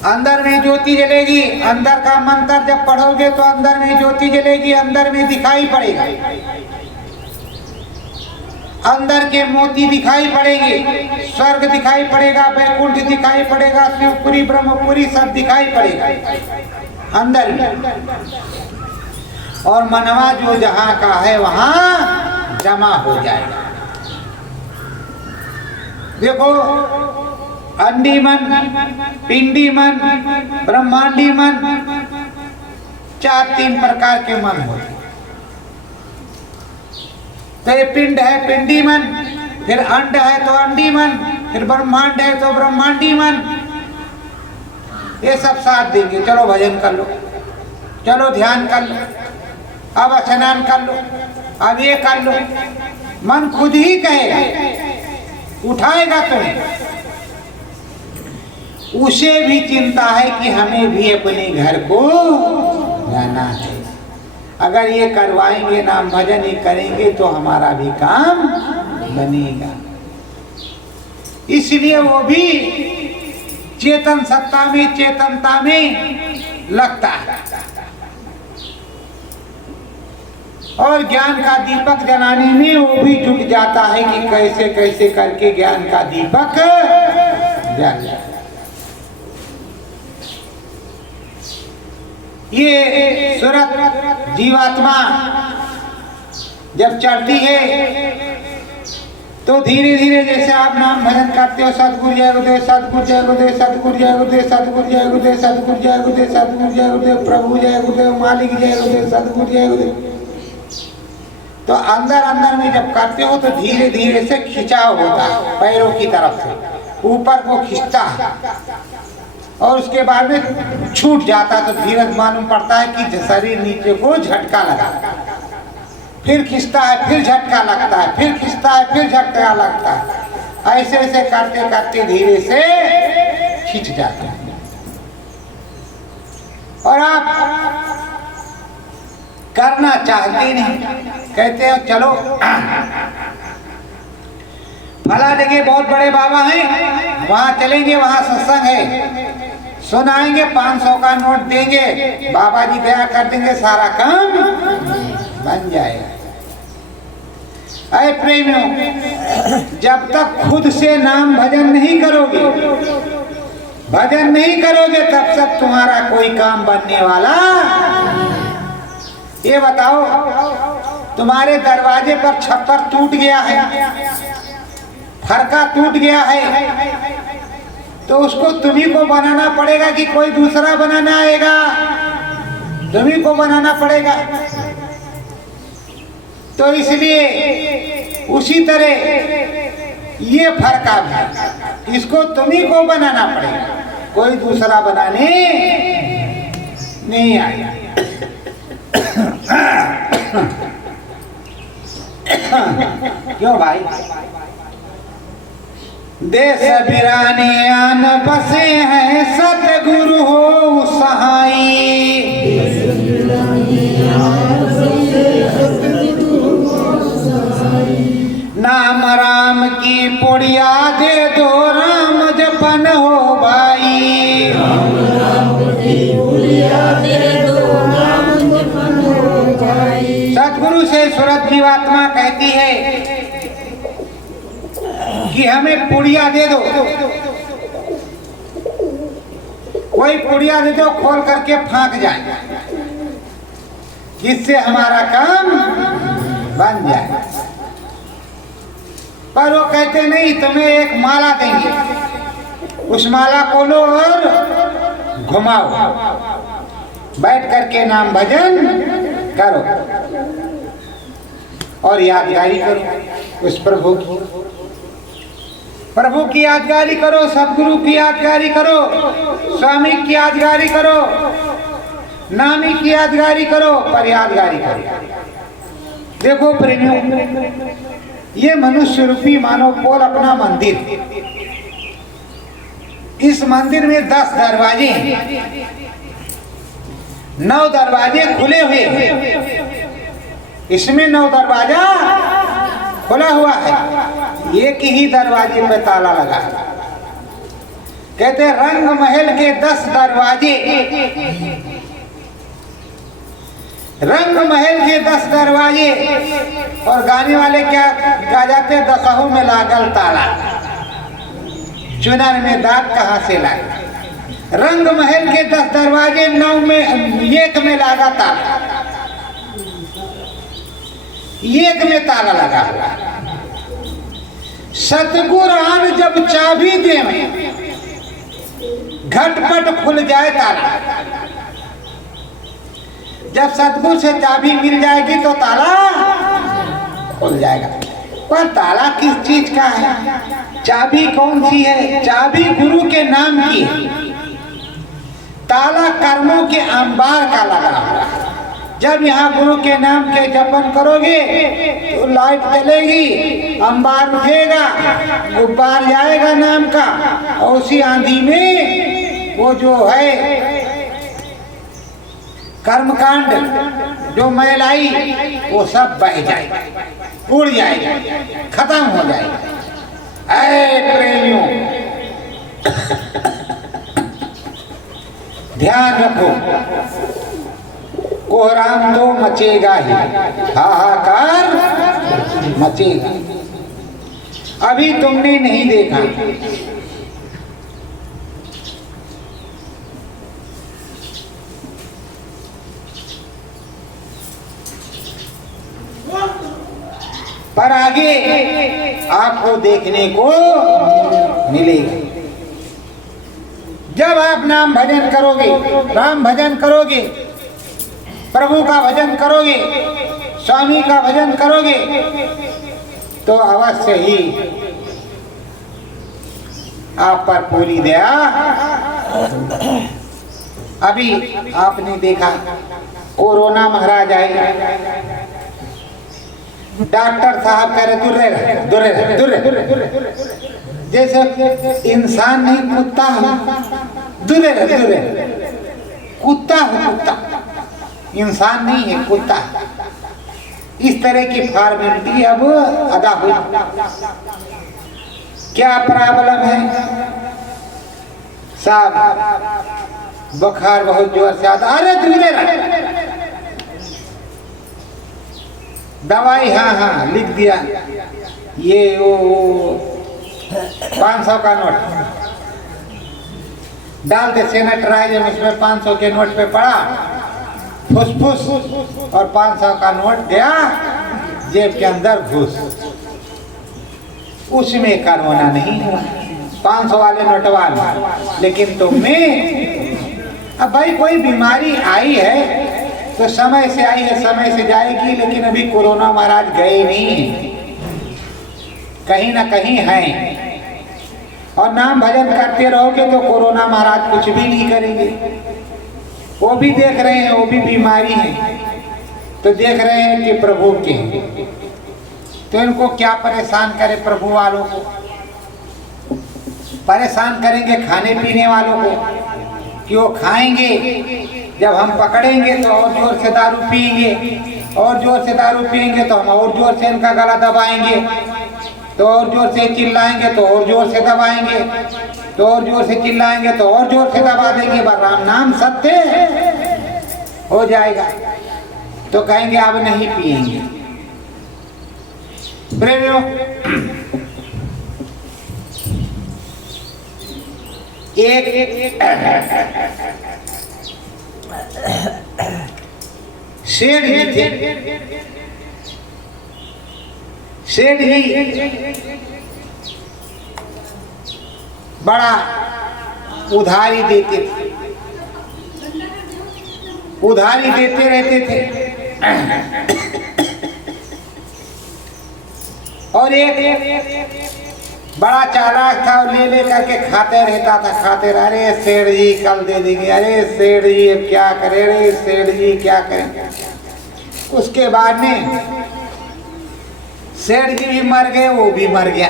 अंदर में ज्योति जलेगी, अंदर का मंत्र जब पढ़ोगे तो अंदर में ज्योति जलेगी, अंदर में दिखाई पड़ेगा, अंदर के मोती दिखाई पड़ेंगे, स्वर्ग दिखाई पड़ेगा, वैकुंठ दिखाई पड़ेगा, शिवपुरी ब्रह्मपुरी सब दिखाई पड़ेगा अंदर में। और मनवा जो जहां का है वहां जमा हो जाएगा। देखो अंडी मन, पिंडी मन, ब्रह्मांडी मन, तीन प्रकार के मन होते। तो ये पिंड है पिंडी मन, फिर अंड है तो अंडी मन, फिर ब्रह्मांड है तो ब्रह्मांडी मन। ये सब साथ देंगे, चलो भजन कर लो, चलो ध्यान कर लो, अब स्नान कर लो, अब ये कर लो। मन खुद ही कहेगा, उठाएगा तुम्हें। उसे भी चिंता है कि हमें भी अपने घर को जाना है। अगर ये करवाएंगे नाम भजन ये करेंगे तो हमारा भी काम बनेगा। इसलिए वो भी चेतन सत्ता में, चेतनता में लगता है और ज्ञान का दीपक जलाने में वो भी जुट जाता है कि कैसे कैसे करके ज्ञान का दीपक जल जाए। ये सूरत जीवात्मा जब चढ़ती है तो धीरे धीरे जैसे आप नाम भजन करते हो, सतगुरु जय गुरुदेव, सतगुरु जय गुरुदेव, सतगुरु जय गुरुदेव, सतगुरु जय गुरुदेव, सतगुरु जय गुरुदेव, सतगुरु जय गुरुदेव, प्रभु जय गुरुदेव, मालिक जय गुरुदेव, सतगुरु जय गुरुदेव। तो अंदर अंदर में जब करते हो तो धीरे धीरे से खिंचाव होता है, पैरों की तरफ से ऊपर को खींचता है और उसके बाद में छूट जाता है। तो धीरे मालूम पड़ता है कि शरीर नीचे को झटका लगा, फिर खींचता है, फिर झटका लगता है, फिर खींचता है, फिर झटका लगता है। ऐसे ऐसे करते करते धीरे से खींच जाते हैं। और आप करना चाहते नहीं, कहते हो चलो फला जगह बहुत बड़े बाबा हैं, वहां चलेंगे, वहां सत्संग है, सुनाएंगे, 500 का नोट देंगे, बाबा जी दया कर देंगे, सारा काम बन जाएगा। अरे प्रेमियों, जब तक खुद से नाम भजन नहीं करोगे, भजन नहीं करोगे, तब तक तुम्हारा कोई काम बनने वाला। ये बताओ, तुम्हारे दरवाजे पर छप्पर टूट गया है, फरका टूट गया है, तो उसको तुम्ही को बनाना पड़ेगा कि कोई दूसरा बनाना आएगा? तुम्ही को बनाना पड़ेगा। तो इसलिए उसी तरह ये फरका भी, इसको तुम्ही को बनाना पड़ेगा, कोई दूसरा बनाने नहीं आएगा। क्यों भाई? देश बिराने आन बसे हैं, सतगुरु हो सहाई। हमें पुड़िया दे दो, कोई पुड़िया दे दो खोल करके फांक जाए, जिससे हमारा काम बन जाए। पर वो कहते नहीं, तुम्हें एक माला देंगे, उस माला को लो और घुमाओ, बैठ करके नाम भजन करो और यादगारी करो उस प्रभु की, प्रभु की यादगारी करो, सदगुरु की यादगारी करो, स्वामी की यादगारी करो, नामी की यादगारी करो, पर यादगारी करो। देखो प्रेमियों, ये मनुष्य रूपी मानव पोल अपना मंदिर, इस मंदिर में 10 दरवाजे, 9 दरवाजे खुले हुए हैं, इसमें 9 दरवाजा खुला हुआ है, एक ही दरवाजे पे ताला लगा है। कहते रंग महल के 10 दरवाजे, रंग महल के 10 दरवाजे, और गाने वाले क्या गा जाते, 10 में लागल ताला, चुनर में दाग कहाँ से लाए। रंग महल के 10 दरवाजे, 9 में 1 में लागा ताला, 1 में ताला लगा। सतगुरान जब चाबी देवे, घटपट खुल जाए ताला। जब सतगुरु से चाबी मिल जाएगी तो ताला खुल जाएगा। पर ताला किस चीज का है, चाबी कौन सी है? चाबी गुरु के नाम की है, ताला कर्मों के अंबार का लगा हुआ है। जब यहाँ गुरु के नाम के जपन करोगे तो लाइट जलेगी, अंबार उठेगा, गुब्बार जाएगा नाम का, और उसी आंधी में वो जो है कर्मकांड जो मैलाई वो सब बह जाएगा, उड़ जाएगा, खत्म हो जाएगा। ऐ प्रेमियों, ध्यान रखो, कोहराम तो मचेगा ही, हाहाकार मचेगा। अभी तुमने नहीं देखा, पर आगे आपको देखने को मिलेगा। जब आप नाम भजन करोगे, राम भजन करोगे, प्रभु का भजन करोगे, स्वामी का भजन करोगे, तो अवश्य ही आप पर पूरी दया। अभी आपने देखा कोरोना महाराज आए, डॉक्टर साहब कह रहे दूर, जैसे इंसान नहीं कुत्ता है, दूर कुत्ता है, कुत्ता इंसान नहीं है, कुत्ता। इस तरह की फॉर्मेलिटी अब अदा हुई। क्या प्रॉब्लम है साहब? बुखार बहुत जोर से आता, अरे दूर दवाई, हाँ लिख दिया, ये वो 500 का नोट डाल दे, सैनिटाइजर उसमें 500 के नोट पे पड़ा, फुसफुस, और 500 का नोट गया जेब के अंदर घुस। उसमें कोरोना नहीं हुआ, 500 वाले नोटवा में। लेकिन तुमने अब भाई कोई बीमारी आई है तो समय से आई है, समय से जाएगी, लेकिन अभी कोरोना महाराज गए नहीं, कहीं ना कहीं हैं। और नाम भजन करते रहोगे तो कोरोना महाराज कुछ भी नहीं करेंगे। वो भी देख रहे हैं, वो भी बीमारी है, तो देख रहे हैं कि प्रभु के हैं, तो इनको क्या परेशान करे। प्रभु वालों को परेशान करेंगे, खाने पीने वालों को, कि वो खाएंगे, जब हम पकड़ेंगे तो और जोर से दारू पिएंगे, और जोर से दारू पिएंगे तो हम और जोर से इनका गला दबाएंगे, तो और जोर से चिल्लाएंगे तो और जोर से दबाएंगे, तो और जोर से चिल्लाएंगे तो और जोर से दबा देंगे। राम नाम सत्य हो जाएगा, तो कहेंगे अब नहीं पिएंगे। प्रेमियों, एक सेठ जी थे। सेठ जी बड़ा उधारी देते थे, उधारी देते रहते थे। और एक बड़ा चालाक था और ले करके खाते रहता था, खाते रहे। अरे सेठ जी कल दे देंगे, अरे सेठ जी अब क्या करें, अरे सेठ जी क्या करें। उसके बाद में सेठ जी भी मर गए, वो भी मर गया,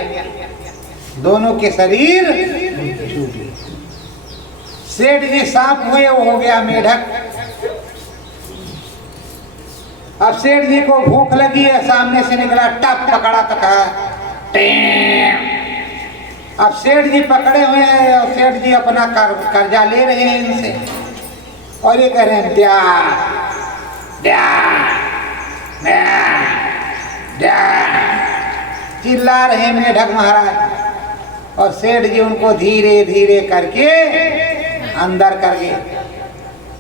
दोनों के शरीर छूट गए। सेठ जी सांप हुए, वो हो गया मेढक। अब सेठ जी को भूख लगी है, सामने से निकला, टप पकड़ा तो कहा टें। अब सेठ जी पकड़े हुए हैं और सेठ जी अपना कर्जा ले रहे हैं इनसे, और ये कह रहे हैं द्या द्या द्या द्या, चिल्ला रहे हैं मेढक महाराज। और सेठ जी उनको धीरे धीरे करके अंदर कर गए,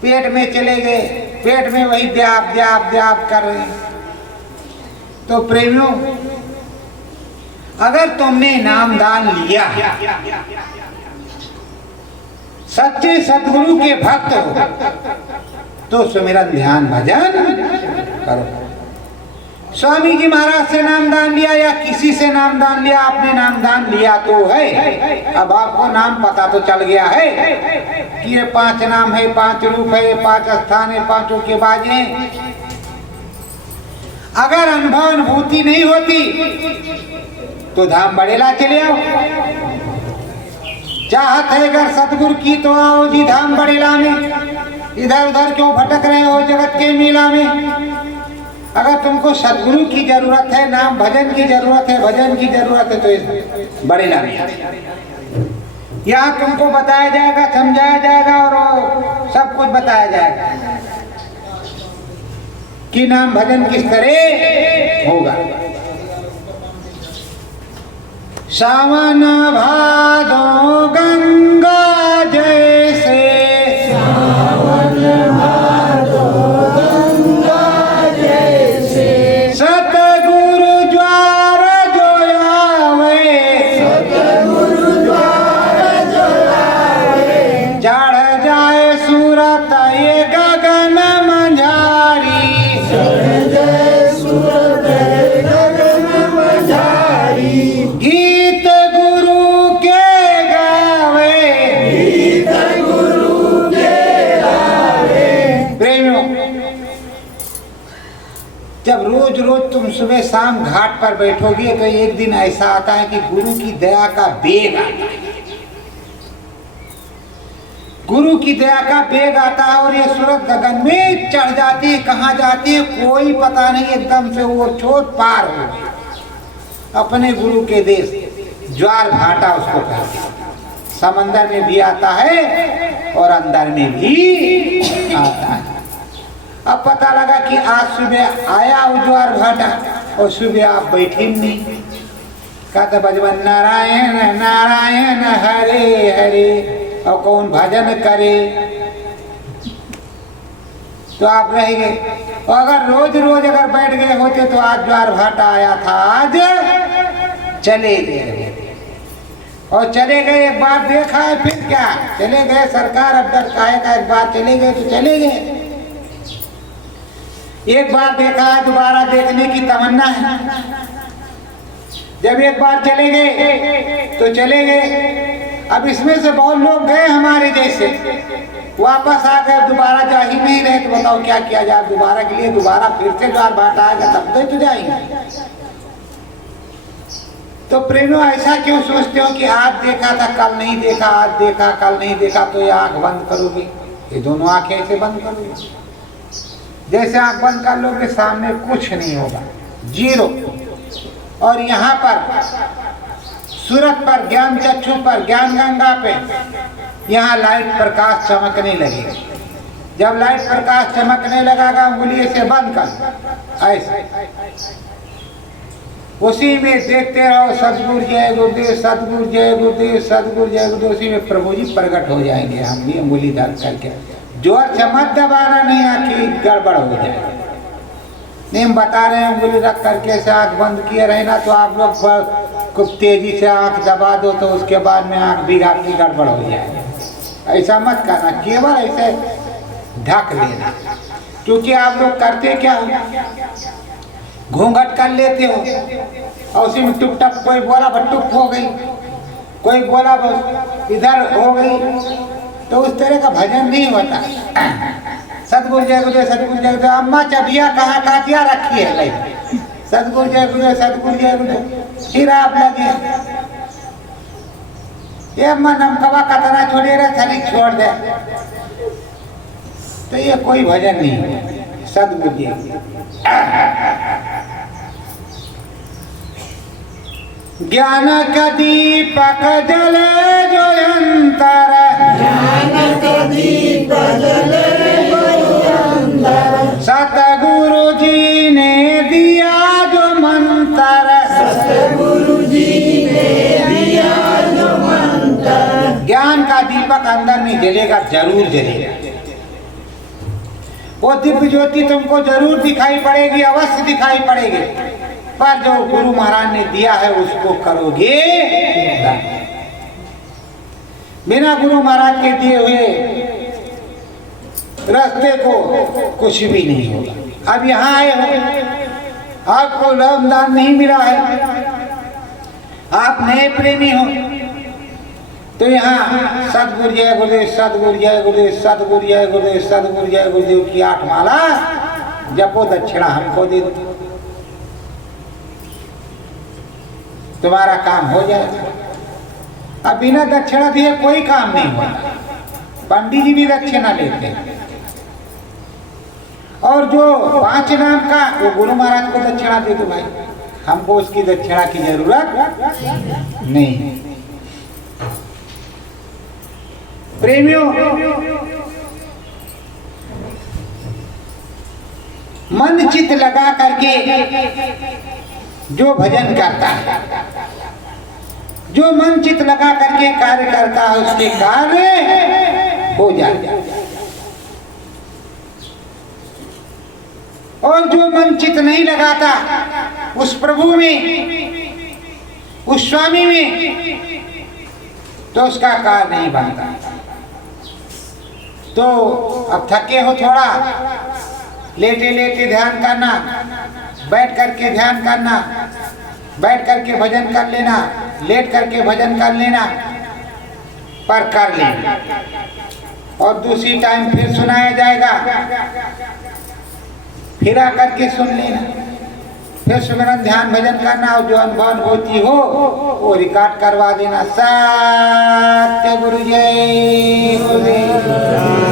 पेट में चले गए, पेट में वही द्याब द्याब द्याब कर रहे हैं। तो प्रेमियों, अगर तुमने नामदान लिया, सच्चे सद्गुरु के भक्त हो, तो सुमिरन ध्यान भजन करो। स्वामी जी महाराज से नामदान लिया या किसी से नामदान लिया, आपने नामदान लिया तो है, अब आपको नाम पता तो चल गया है कि ये 5 नाम है, 5 रूप है, 5 स्थान है, 5 के बाज हैं। अगर अनुभव अनुभूति नहीं होती तो धाम बड़ेला चले आओ। चाहत है अगर सतगुरु की तो आओ जी धाम बड़ेला में, इधर उधर क्यों भटक रहे हो जगत के मेला में। अगर तुमको सतगुरु की जरूरत है, नाम भजन की जरूरत है, भजन की जरूरत है, तो इस बड़ेला में यहाँ तुमको बताया जाएगा, समझाया जाएगा और सब कुछ बताया जाएगा कि नाम भजन किस तरह होगा। सावन भादो गंगा जैसे, सावन भादो गंगा जैसे, सतगुरु द्वार जो आवे, सतगुरु द्वार जो आवे, चढ़ जाए सूरत ये गगन मंझारी, चढ़ जाए सूरत गगन मंझारी। गीत गुरु के गावे, गीत गुरु के गावे। प्रेमियों, जब रोज रोज तुम सुबह शाम घाट पर बैठोगे तो एक दिन ऐसा आता है कि गुरु की दया का बेग आता है, गुरु की दया का बेग आता है और ये सूरत गगन में चढ़ जाती है। कहाँ जाती है कोई पता नहीं, एकदम से वो छोट पार हो गई अपने गुरु के देश। ज्वार भाटा उसको कहते हैं, समंदर में भी आता है और अंदर में भी आता है। अब पता लगा कि आज सुबह आया वो ज्वार भाटा और सुबह आप बैठे नहीं, कहते भजन नारायण नारायण हरे हरे, और कौन भजन करे, तो आप रह गए। और अगर रोज रोज अगर बैठ गए होते तो आज ज्वार भाटा आया था, आज चले गए। और चले गए, एक बार देखा है फिर क्या, चले गए सरकार अब डर काहे का, एक बार चले गए तो चले गए। एक बार देखा है दोबारा देखने की तमन्ना है। जब एक बार चले गए तो चले गए। अब इसमें से बहुत लोग गए हमारे जैसे, वापस आ गए, दोबारा जा ही नहीं रहे, तो बताओ क्या किया जाए दोबारा के लिए। दोबारा फिर से ज्वार भाटा आएगा तब तो जाएंगे। तो प्रेमियों, ऐसा क्यों सोचते हो कि आज देखा था कल नहीं देखा, आज देखा कल नहीं देखा, तो ये आंख बंद करोगे, ये दोनों आंखें ऐसे बंद करोगे। जैसे आंख बंद कर लोगे सामने कुछ नहीं होगा, जीरो। और यहाँ पर सूरत पर, ज्ञान चक्षु पर, ज्ञान गंगा पे, यहाँ लाइट प्रकाश चमकने लगेगा। जब लाइट प्रकाश चमकने लगेगा, उंगली से बंद कर, ऐसे उसी में देखते रहो सतगुरु जय गुरुदेव, सतगुरु जय गुरुदेव, सतगुरु जय गुरुदेव। उसी में प्रभु जी प्रकट हो जाएंगे। हम भी अंगुली धर करके जोर से मत दबाना, नहीं आँखी गड़बड़ हो जाए। नहीं हम बता रहे हैं, अंगुली रख करके ऐसे आँख बंद किए रहे ना तो आप लोग खूब तेजी से आँख दबा दो तो उसके बाद में आँख भी आपकी गड़बड़ हो जाएगी। ऐसा मत करना, केवल ऐसे ढक लेना। क्योंकि आप लोग करते क्या हो, घूंघट कर लेते हो और उसी में टुप टप, कोई बोला टुप हो गई, कोई बोला इधर हो गई, तो उस तरह का भजन नहीं होता। सतगुरु जय गुरुदेव, सतगुरु जय गुरुदेव। अम्मा चबिया कहाँ काटिया रखी है भाई, सतगुरु जय गुरुदेव, सतगुरु जय गुरुदेव। फिर आप लगे ये अम्मा नमकवा कतना छोड़े रहे थली छोड़ दे, तो ये कोई भजन नहीं है। सतगुरु जय ज्ञान का दीपक जले जो अंतर, ज्ञान का दीप जले जो अंतर, सतगुरु जी ने दिया जो मंत्र, सतगुरु जी ने दिया जो मंत्र। ज्ञान का दीपक अंदर में जलेगा, जरूर जलेगा। वो दिव्य ज्योति तुमको जरूर दिखाई पड़ेगी, अवश्य दिखाई पड़ेगी। पर जो गुरु महाराज ने दिया है उसको करोगे, बिना गुरु महाराज के दिए हुए रास्ते को कुछ भी नहीं होगा। अब यहाँ आए हो, आपको लाभदान नहीं मिला है, आप नए प्रेमी हो, तो यहाँ सतगुरु जय गुरुदेव, सतगुरु जय गुरुदेव, सतगुरु जय गुरुदेव, सतगुरु जय गुरुदेव की 8 माला जपो, दक्षिणा हमको दे दो, तुम्हारा काम हो जाएगा। अब बिना दक्षिणा दिए कोई काम नहीं होता। पंडित जी भी दक्षिणा लेते हैं, और जो 5 नाम का वो गुरु महाराज को दक्षिणा दे दो भाई, हमको उसकी दक्षिणा की जरूरत नहीं। प्रेमियों, मन चित लगा करके जो भजन करता है, जो मन चित लगा करके कार्य करता है, उसके कार्य हो जाते। और जो मन चित नहीं लगाता उस प्रभु में, उस स्वामी में, तो उसका कार्य नहीं बनता। तो अब थके हो थोड़ा, लेटे लेटे ध्यान करना, बैठ करके ध्यान करना, बैठ करके भजन कर लेना, लेट करके भजन कर लेना, पर कर लेना। और दूसरी टाइम फिर सुनाया जाएगा, फिर आकर के सुन लेना, फिर सुमिरन ध्यान भजन करना, और जो अनुभूति हो वो रिकॉर्ड करवा देना। सत्य गुरु जय गुरुदेव।